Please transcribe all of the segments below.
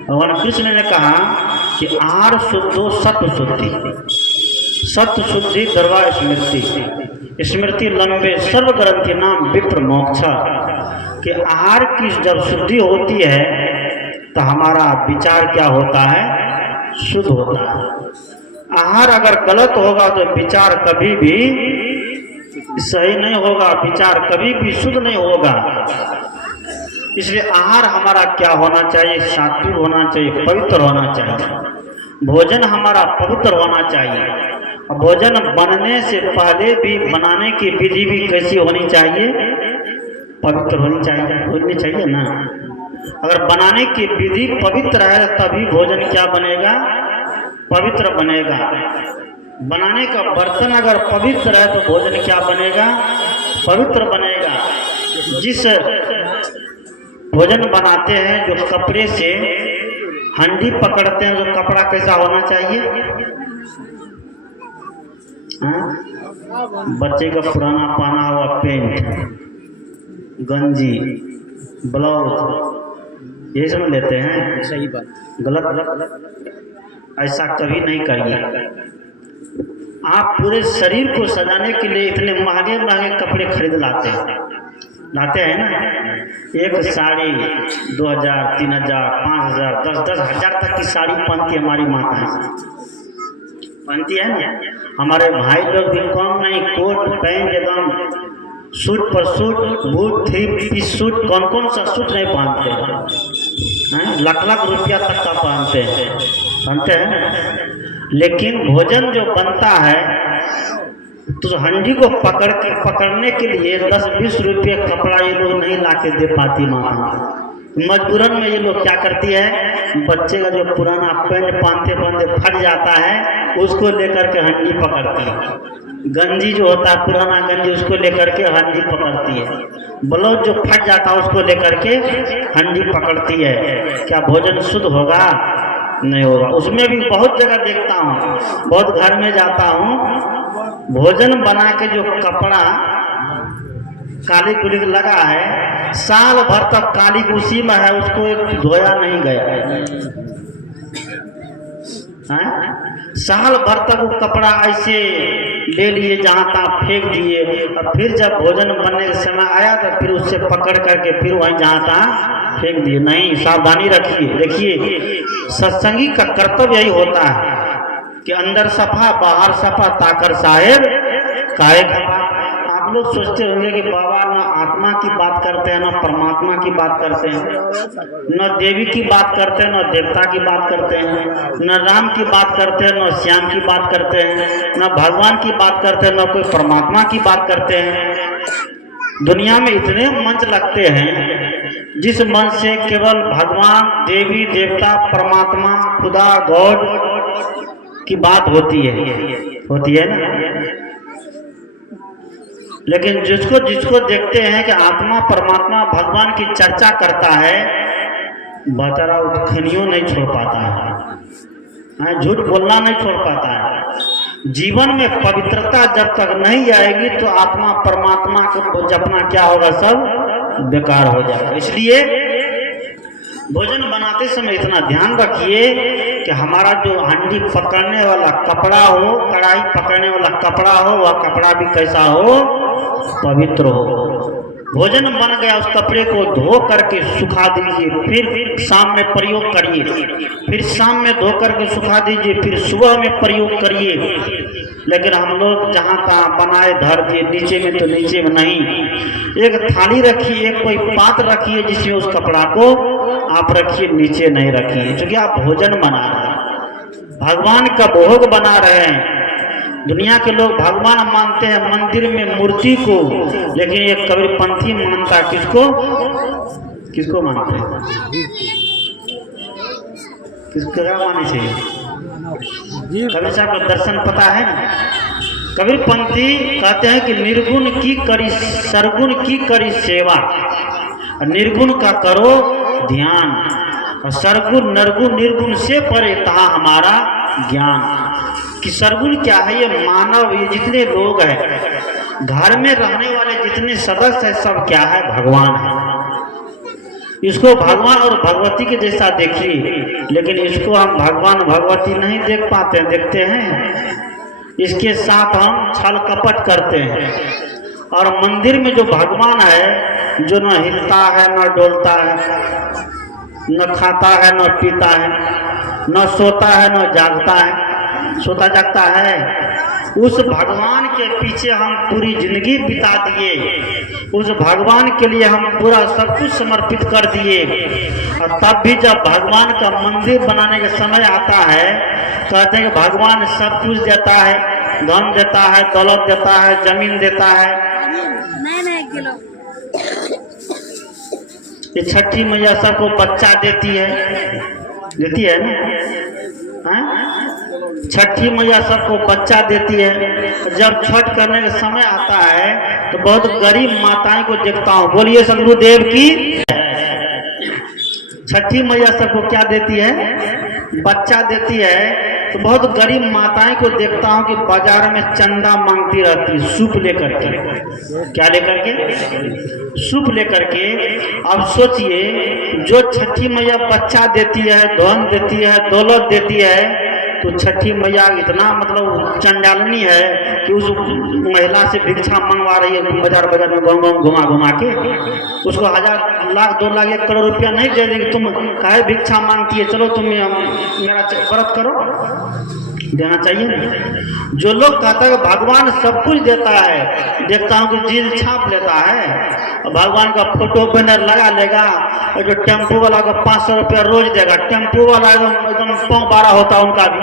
भगवान कृष्ण ने कहा कि आहार शुद्धो सत्व शुद्धि, सत्व शुद्धि दर्वा स्मृति, स्मृति लंबे सर्व ग्रंथि नाम विप्र मोक्षा। कि आहार की जब शुद्धि होती है तो हमारा विचार क्या होता है, शुद्ध होता है। आहार अगर गलत होगा तो विचार कभी भी सही नहीं होगा, विचार कभी भी शुद्ध नहीं होगा। इसलिए आहार हमारा क्या होना चाहिए, सात्विक होना चाहिए, पवित्र होना चाहिए। भोजन हमारा पवित्र होना चाहिए। भोजन बनने से पहले भी बनाने की विधि भी कैसी होनी चाहिए, पवित्र होनी चाहिए ना। अगर बनाने की विधि पवित्र है तभी भोजन क्या बनेगा, पवित्र बनेगा। बनाने का बर्तन अगर पवित्र है तो भोजन क्या बनेगा, पवित्र बनेगा। जिस भोजन बनाते हैं जो कपड़े से हंडी पकड़ते हैं, जो कपड़ा कैसा होना चाहिए, बच्चे का पुराना पहना हुआ पेंट, गंजी, ब्लाउज ये सब लेते हैं। सही बात, गलत ऐसा कभी नहीं करिए। आप पूरे शरीर को सजाने के लिए इतने महंगे महंगे कपड़े खरीद लाते हैं ना। एक साड़ी 2000, 3000, 5000, 10 हजार तक की साड़ी पहनती हमारी माता पहनती है ना। हमारे भाई लोग भी कम नहीं, कोट पैंट एकदम सूट पर सूट, बूट, 3 पीस सूट, कौन कौन सा सूट नहीं पहनते हैं, लाख लाख रुपया तक का पहनते हैं। लेकिन भोजन जो बनता है तो हंडी को पकड़ने के लिए 10-20 रुपये कपड़ा ये लोग नहीं ला के दे पाती माता। मजबूरन में ये लोग क्या करती है, बच्चे का जो पुराना पैंट पहनते फट जाता है उसको लेकर के हंडी पकड़ती है। गंजी जो होता है पुराना गंजी उसको लेकर के हंडी पकड़ती है। ब्लाउज जो फट जाता है उसको लेकर के हंडी पकड़ती है। क्या भोजन शुद्ध होगा, नहीं होगा। उसमें भी बहुत जगह देखता हूँ, बहुत घर में जाता हूँ, भोजन बना के जो कपड़ा काली कुली लगा है साल भर तक काली उसी में है, उसको एक धोया नहीं गया है। साल भर तक वो कपड़ा ऐसे ले लिए जहाँ तहाँ फेंक दिए, और फिर जब भोजन बनने का समय आया तो फिर उससे पकड़ करके फिर वहीं जहाँ तहाँ फेंक दिए। नहीं, सावधानी रखिए। देखिए सत्संगी का कर्तव्य यही होता है कि अंदर सफा बाहर सफा, ताकर साहेब काहे खफा। आप लोग सोचते होंगे कि बाबा न आत्मा की बात करते हैं, न परमात्मा की बात करते हैं, न देवी की बात करते हैं, न देवता की बात करते हैं, न राम की बात करते हैं, न श्याम की बात करते हैं, न भगवान की बात करते हैं, न कोई परमात्मा की बात करते हैं। दुनिया में इतने मंच लगते हैं जिस मंच से केवल भगवान, देवी, देवता, परमात्मा, खुदा, गॉड की बात होती है ना। लेकिन जिसको देखते हैं कि आत्मा, परमात्मा, भगवान की चर्चा करता है, बेचारा उठखनियों नहीं छोड़ पाता है, झूठ बोलना नहीं छोड़ पाता है। जीवन में पवित्रता जब तक नहीं आएगी तो आत्मा परमात्मा को जपना क्या होगा, सब बेकार हो जाएगा। इसलिए भोजन बनाते समय इतना ध्यान रखिए कि हमारा जो हंडी पकड़ने वाला कपड़ा हो, कढ़ाई पकड़ने वाला कपड़ा हो, वह कपड़ा भी कैसा हो, पवित्र हो। भोजन बन गया, उस कपड़े को धो करके सुखा दीजिए, फिर शाम में प्रयोग करिए, फिर शाम में धो करके सुखा दीजिए, फिर सुबह में प्रयोग करिए। लेकिन हम लोग जहाँ तहाँ बनाए धर दिए, नीचे में तो नीचे में नहीं। एक थाली रखिए, एक कोई पात्र रखिए जिसमें उस कपड़ा को आप रखिए, नीचे नहीं रखिए, क्योंकि आप भोजन बना रहे हैं, भगवान का भोग बना रहे हैं। दुनिया के लोग भगवान मानते हैं मंदिर में मूर्ति को, लेकिन ये कबीरपंथी मानता है किसको मानते हैं, किसको माने चाहिए। कबीर साहब का दर्शन पता है ना। कबीरपंथी कहते हैं कि निर्गुण की करी सरगुण की करी सेवा, निर्गुण का करो ध्यान, और सरगुण नरगुण निर्गुण से परे तहा हमारा ज्ञान। कि सरगुण क्या है, ये मानव, ये जितने लोग हैं घर में रहने वाले जितने सदस्य हैं सब क्या है, भगवान है। इसको भगवान और भगवती के जैसा देखिए, लेकिन इसको हम भगवान भगवती नहीं देख पाते हैं, देखते हैं इसके साथ हम छल कपट करते हैं। और मंदिर में जो भगवान है, जो न हिलता है न डोलता है, न खाता है न पीता है, न सोता है न जागता है, सोता जागता है, उस भगवान के पीछे हम पूरी जिंदगी बिता दिए, उस भगवान के लिए हम पूरा सब कुछ समर्पित कर दिए। और तब भी जब भगवान का मंदिर बनाने का समय आता है, कहते हैं कि भगवान सब कुछ देता है, धन देता है, दौलत देता है, जमीन देता है। ये छठी मैया सबको बच्चा देती है ना, छठी मैया सबको बच्चा देती है। जब छठ करने का समय आता है तो बहुत गरीब माताएं को देखता हूँ, बोलिए सदगुरुदेव की। छठी मैया सबको क्या देती है? बच्चा देती है। तो बहुत गरीब माताएं को देखता हूँ कि बाजार में चंदा मांगती रहती है, सूप लेकर के। क्या लेकर के? सूप लेकर के। अब सोचिए, जो छठी मैया बच्चा देती है, धन देती है, दौलत देती है, तो छठी मैया इतना मतलब चंडालनी है कि उस महिला से भिक्षा मंगवा रही है बाजार बाजार में गाँव घुमा घुमा के। उसको 1000 लाख 2 लाख 1 करोड़ रुपया नहीं दे देगी, तुम काहे भिक्षा मांगती है, चलो तुम मेरा व्रत करो, देना चाहिए। जो लोग कहता है भगवान सब कुछ देता है, देखता हूँ कि जील छाप लेता है, भगवान का फोटो बैनर लगा लेगा, और जो टेम्पो वाला को 500 रुपया रोज देगा, टेम्पो वाला एकदम 12 होता है उनका भी,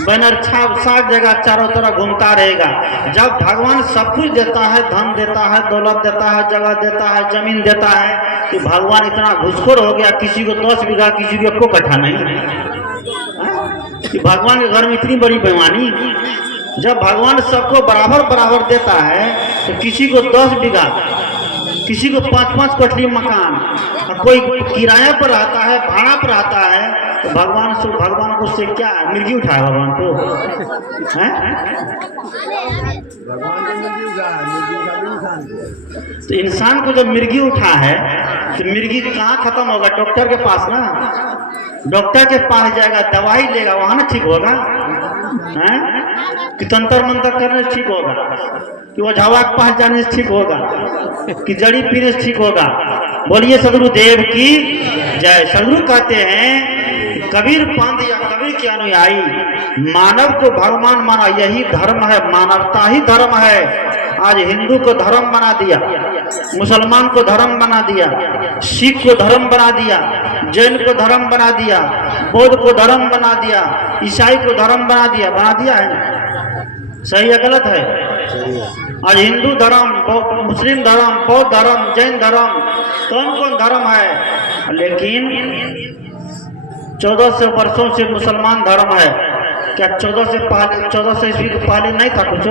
बैनर छाप 60 जगह चारों तरफ घूमता रहेगा। जब भगवान सब कुछ देता है, धन देता है, दौलत देता है, जगह देता है, जमीन देता है, कि भगवान इतना घुसखोर हो गया, किसी को 10 बीघा, किसी को 1 कट्ठा नहीं, कि भगवान के घर में इतनी बड़ी बेईमानी। जब भगवान सबको बराबर बराबर देता है, तो किसी को 10 बीघा, किसी को 5-5 कोठली मकान, और कोई किराया पर रहता है, भाड़ा पर रहता है, तो भगवान को उससे क्या मिर्गी उठाए भगवान को? तो इंसान को जब मिर्गी उठा है, तो मिर्गी कहाँ खत्म होगा? डॉक्टर के पास ना, डॉक्टर के पास जाएगा, दवाई लेगा, वहां ना ठीक होगा, कि तंत्र मंत्र करने से ठीक होगा, कि वो झवा के पास जाने से ठीक होगा, कि जड़ी पीने से ठीक होगा। बोलिए सदगुरुदेव की जय। सदगुरु कहते हैं, कबीर पंथ या कबीर के अनुयायी मानव को भगवान माना, यही धर्म है, मानवता ही धर्म है। आज हिंदू को धर्म बना दिया, मुसलमान को धर्म बना दिया, सिख को धर्म बना दिया, जैन को धर्म बना दिया, बौद्ध को धर्म बना दिया, ईसाई को धर्म बना दिया है ना? सही है गलत है? आज हिंदू धर्म, मुस्लिम धर्म, बौद्ध धर्म, जैन धर्म, कौन कौन धर्म है, लेकिन 1400 वर्षों से मुसलमान धर्म है। क्या 1400 ईस्वी के पहले नहीं था कुछ?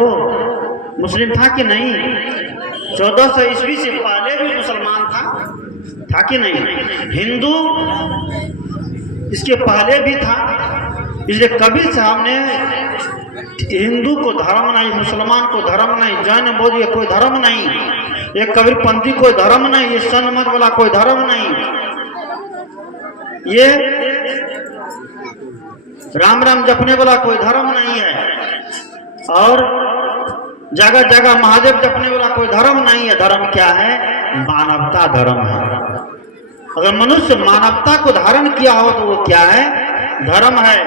मुस्लिम था कि नहीं? 1400 ईस्वी से पहले भी मुसलमान था कि नहीं? हिंदू इसके पहले भी था। इसलिए कबीर साहब ने हिंदू को धर्म नहीं, मुसलमान को धर्म नहीं, जैन बौद्ध ये कोई धर्म नहीं, ये कबीरपंथी कोई धर्म नहीं, ये संत मत वाला कोई धर्म नहीं, ये राम राम जपने वाला कोई धर्म नहीं है, और जगह जगह महादेव जपने वाला कोई धर्म नहीं है। धर्म क्या है? मानवता धर्म है। अगर मनुष्य मानवता को धारण किया हो तो वो क्या है? धर्म है।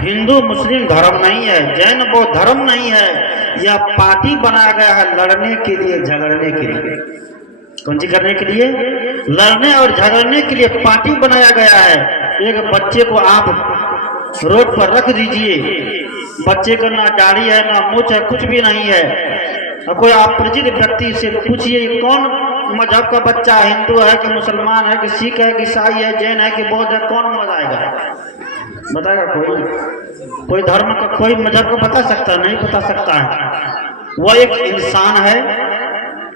हिंदू मुस्लिम धर्म नहीं है, जैन बौद्ध धर्म नहीं है। यह पार्टी बनाया गया है लड़ने के लिए, झगड़ने के लिए। कौन सी करने के लिए? लड़ने और झगड़ने के लिए पार्टी बनाया गया है। एक बच्चे को आप रोड पर रख दीजिए, बच्चे का ना दाढ़ी है ना मूछ है, कुछ भी नहीं है, और कोई अपरिचित व्यक्ति से पूछिए कौन मजहब का बच्चा, हिंदू है कि मुसलमान है कि सिख है कि ईसाई है, जैन है कि बौद्ध है, कौन बताएगा? बताएगा कोई धर्म का, कोई मजहब का बता सकता नहीं, बता सकता है। वह एक इंसान है,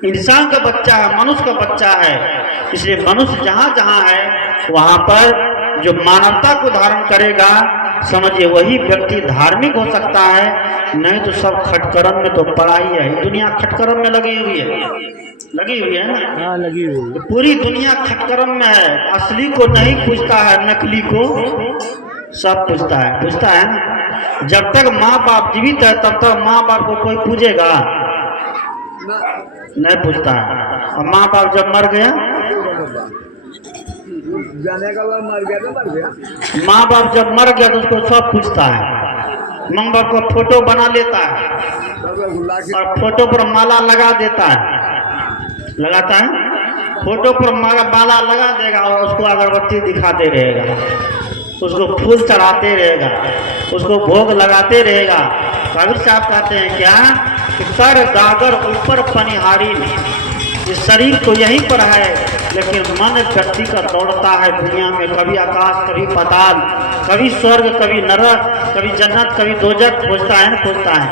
इंसान का बच्चा है, मनुष्य का बच्चा है। इसलिए मनुष्य जहाँ जहाँ है वहाँ पर जो मानवता को धारण करेगा, समझिए वही व्यक्ति धार्मिक हो सकता है। नहीं तो सब खटकरम में तो पढ़ाई है, दुनिया खटकरम में लगी हुई है ना। हाँ लगी हुई है। पूरी दुनिया खटकरम में है, असली को नहीं पूछता है, नकली को सब पूछता है ना। जब तक माँ बाप जीवित है तब तक माँ बाप को कोई पूछेगा नहीं, पूछता है। और माँ बाप जब मर गया, जाने का बाद मर गया तो मर गया। माँ बाप जब मर गया तो उसको सब पूछता है। माँ बाप को फोटो बना लेता है और फोटो पर माला लगा देता है, लगाता है, फोटो पर माला लगा देगा और उसको अगरबत्ती दिखाते रहेगा, उसको फूल चढ़ाते रहेगा, उसको भोग लगाते रहेगा। कबीर साहब कहते हैं क्या कि सर गागर ऊपर पनिहारी, इस शरीर तो यहीं पर है लेकिन मन व्यक्ति का दौड़ता है दुनिया में, कभी आकाश कभी पाताल, कभी स्वर्ग कभी नरक, कभी जन्नत कभी दोजख, खोजता है।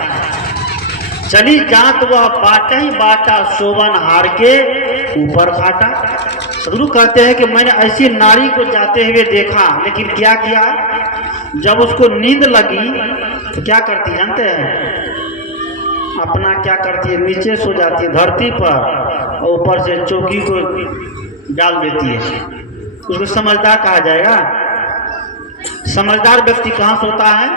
चली जात वह बाटा ही बाटा, शोभन हार के ऊपर घाटा। सदगुरु कहते हैं कि मैंने ऐसी नारी को जाते हुए देखा, लेकिन क्या किया, जब उसको नींद लगी तो क्या करती जानते हैं, अपना क्या करती है, नीचे सो जाती है धरती पर और ऊपर से चौकी को डाल देती है। उसको समझदार कहा जाएगा। समझदार व्यक्ति कहाँ सोता है?